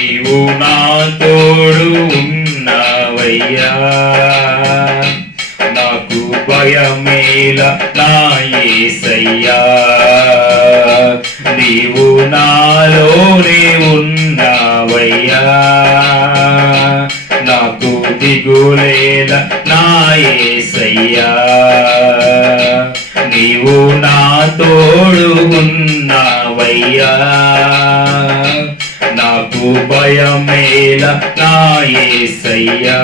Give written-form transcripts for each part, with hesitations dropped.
నీవు నా తోడు ఉన్నావయ్యా, నాకు భయమేల నా యేసయ్యా, నీవు నాలోనే ఉన్నావయ్యా, నాకు దిగులేల నా యేసయ్యా, నీవు నా తోడు ఉన్నావయ్యా, నాకు భయమేల నా యేసయ్యా,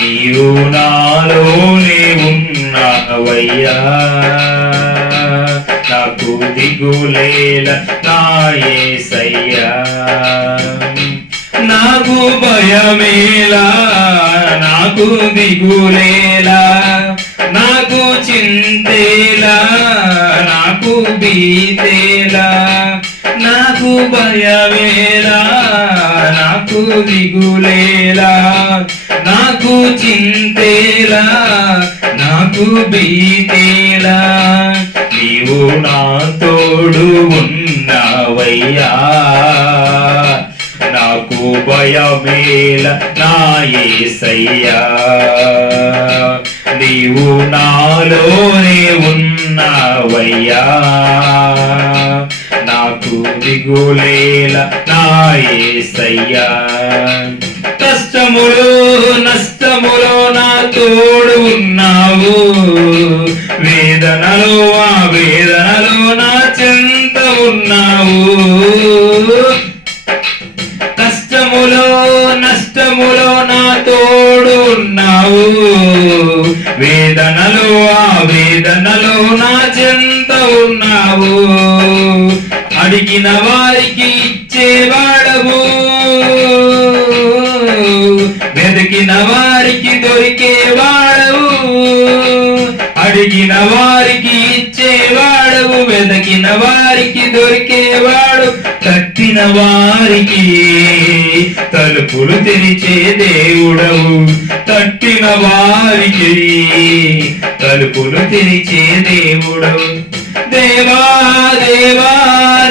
నీవు నాలోనే ఉన్నావయ్యా, నాకు దిగులేల నా యేసయ్యా, నాకు భయమేలా నాకు దిగులేలా, నాకు చింతేలా నాకు భీతేలా, నాకు భయమేలా నాకు దిగులేలా, నాకు చింతేలా నాకు భీతేలా, నీవు నా తోడు ఉన్నావయ్యా, నాకు భయమేల నా యేసయ్యా, నీవు నాలోనే ఉన్నావయ్యా, నాకు దిగులేల నా యేసయ్యా, కష్టములో నష్టములో నా తోడు ఉన్నావు, వేదనలో ఆ వేదనలో నా చెంత ఉన్నావు, కష్టములో నష్టములో నా తోడు ఉన్నావు, వేదనలో ఆ వేదనలో నా చెంత ఉన్నావు, అడిగిన వారికి ఇచ్చేవాడవు, వెతికిన వారికి దొరికేవాడవు, అడిగిన వారికి ఇచ్చేవాడవు, వెతికిన వారికి దొరికేవాడు, తట్టిన వారికి తలుపులు తెరిచే దేవుడవు, తట్టిన వారికి తలుపులు తెరిచే దేవుడవు, దేవా దేవా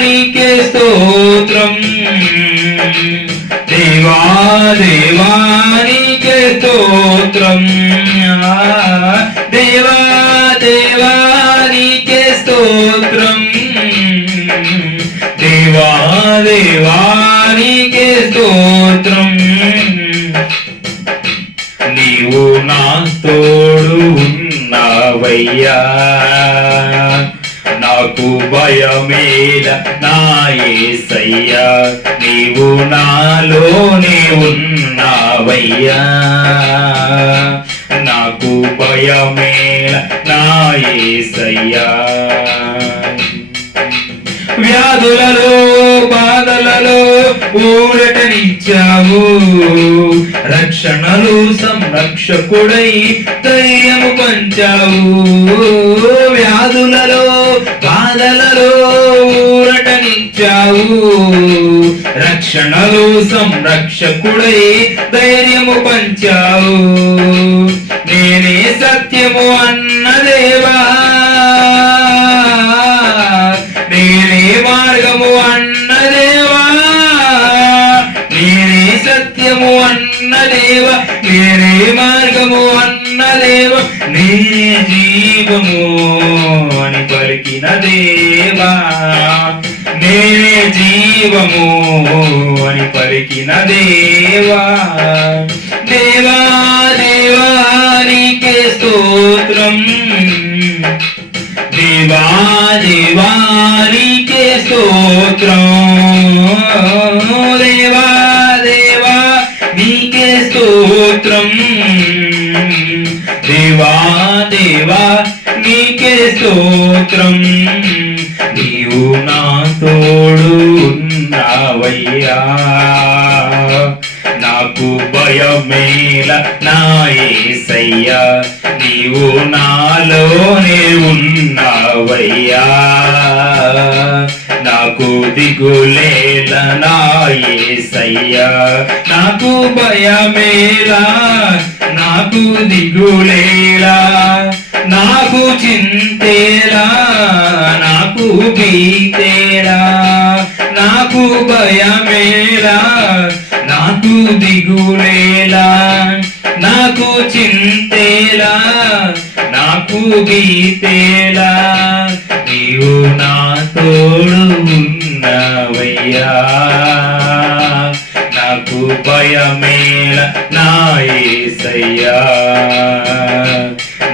నీకే స్తోత్రం, దేవా దేవా నీకే స్తోత్రం, దేవా దేవా నీకే స్తోత్రం, దేవా దేవా నీకే స్తోత్రం, నీవు నా తోడు ఉన్నావయ్యా, నాకు భయమేల నా యేసయ్యా, నీవు నాలోనే ఉన్నావయ్యా, నాకు భయమేల నా యేసయ్యా, వ్యాధులలో బాధలలో ఊరటనిచ్చావు, రక్షణలు సంరక్షకుడై ధైర్యము పంచావు, వ్యాధులలో బాధలలో ఊరటనిచ్చావు, రక్షణలు సంరక్షకుడై ధైర్యము పంచావు, నేనే సత్యము అన్న దేవా, నేనే మార్గము అన్న దేవా, నేనే సత్యము అన్న దేవ, నేనే మార్గము అన్న దేవ, నేనే జీవము అని పలికిన దేవా, నేనే జీవము అని పలికిన దేవా, దేవా దేవా నీకే స్తోత్రం, దేవా దేవా నీకే స్తోత్రం, దేవా దేవా నీకే స్తోత్రం, దేవా దేవా నీకే స్తోత్రం, నీవు నా తోడు ఉన్నావయ్యా, నాకు భయమేల నా యేసయ్యా, నీవు నాలోనే ఉన్నావయ్యా, నాకు దిగులేల నా యేసయ్యా, నాకు భయమేలా నాకు దిగులేలా, నాకు చింతేలా నాకు భీతేలా, నాకు భయమేలా, నాకు దిగులేలా, నాకు చింతేలా, నాకు భీతేలా, నీవు నా తోడు ఉన్నవయ్యా. నాకు భయమేల నా యేసయ్యా,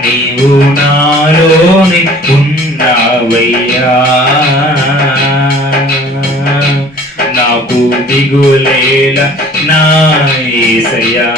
నీవు నాలోని ఉన్నవయ్యా. నాకు దిగులేల నా యేసయ్యా.